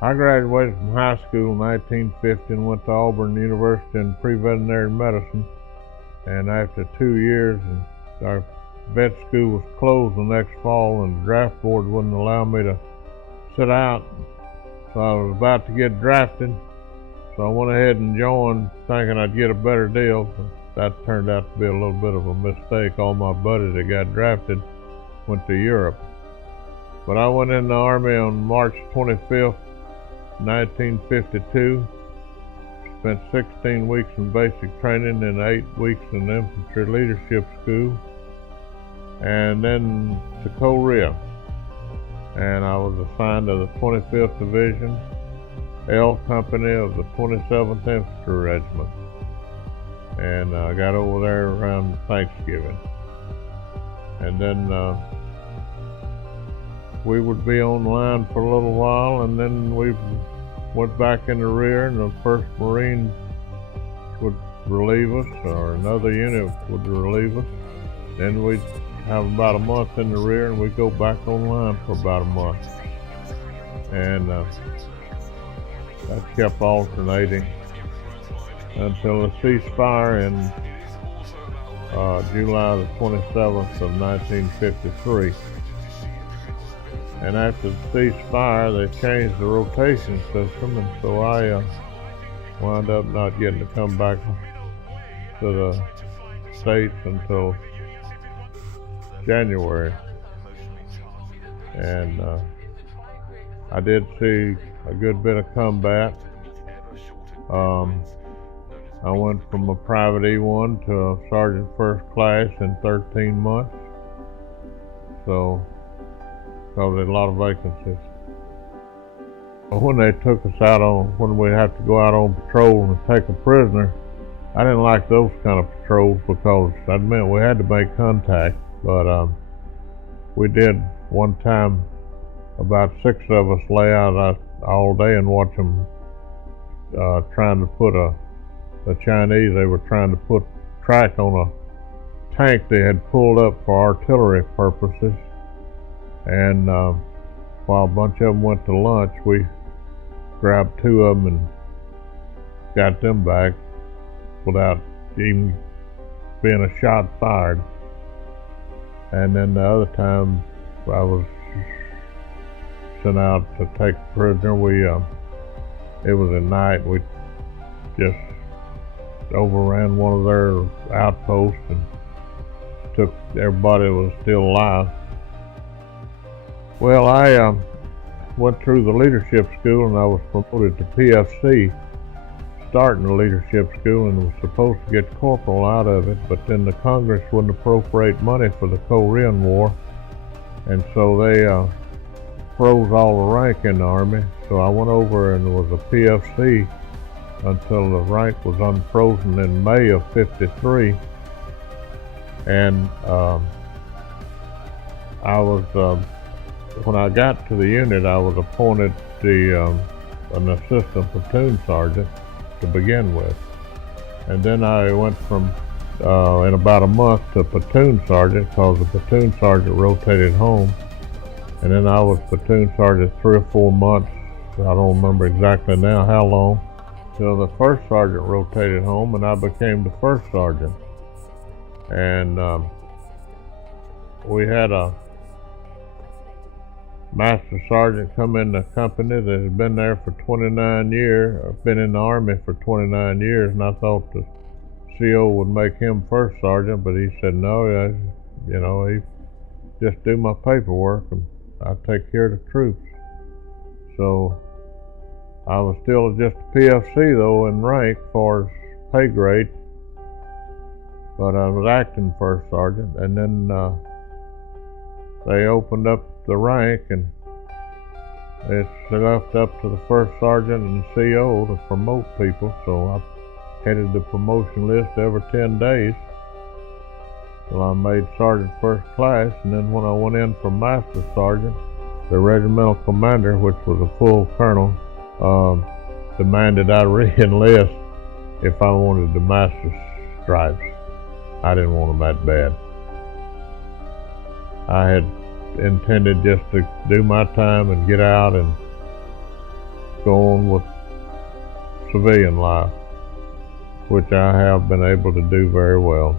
I graduated from high school in 1950 and went to Auburn University in pre-veterinary medicine. And after 2 years, our vet school was closed the next fall, and the draft board wouldn't allow me to sit out. So I was about to get drafted. So I went ahead and joined, thinking I'd get a better deal. But that turned out to be a little bit of a mistake. All my buddies that got drafted went to Europe. But I went in the Army on March 25th, 1952. Spent 16 weeks in basic training and 8 weeks in infantry leadership school. And then to Korea. And I was assigned to the 25th Division, L Company of the 27th Infantry Regiment. And I got over there around Thanksgiving. And then we would be on the line for a little while, and then we went back in the rear, and the 1st Marine would relieve us, or another unit would relieve us. Then we'd have about a month in the rear, and we'd go back on line for about a month. And that kept alternating until the ceasefire in July the 27th of 1953. And after the ceasefire, they changed the rotation system, and so I wound up not getting to come back to the States until January. And I did see a good bit of combat. I went from a private E1 to a sergeant first class in 13 months. So, there's a lot of vacancies. When they took us out when we had to go out on patrol and take a prisoner, I didn't like those kind of patrols because that meant we had to make contact. But we did one time. About 6 of us lay out all day and watch them trying to put the Chinese. They were trying to put track on a tank they had pulled up for artillery purposes. And while a bunch of them went to lunch, we grabbed 2 of them and got them back without even being a shot fired. And then the other time I was sent out to take a prisoner, it was at night. We just overran one of their outposts and took everybody that was still alive. Well, I went through the leadership school, and I was promoted to PFC, starting the leadership school, and was supposed to get corporal out of it, but then the Congress wouldn't appropriate money for the Korean War, and so they froze all the rank in the Army. So I went over and was a PFC until the rank was unfrozen in May of '53, and I was when I got to the unit, I was appointed an assistant platoon sergeant to begin with, and then I went from in about a month to platoon sergeant because the platoon sergeant rotated home, and then I was platoon sergeant 3 or 4 months. I don't remember exactly now how long, till the first sergeant rotated home, and I became the first sergeant. And we had a master sergeant come in the company that had been there for 29 years, or been in the Army for 29 years, and I thought the CO would make him first sergeant, but he said no, he just do my paperwork and I take care of the troops. So I was still just a PFC though in rank as far as pay grade, but I was acting first sergeant, and then they opened up the rank, and it's left up to the first sergeant and the CO to promote people. So I headed the promotion list every 10 days till I made sergeant first class, and then when I went in for master sergeant, the regimental commander, which was a full colonel, demanded I re-enlist if I wanted the master's stripes. I didn't want them that bad. I had intended just to do my time and get out and go on with civilian life, which I have been able to do very well.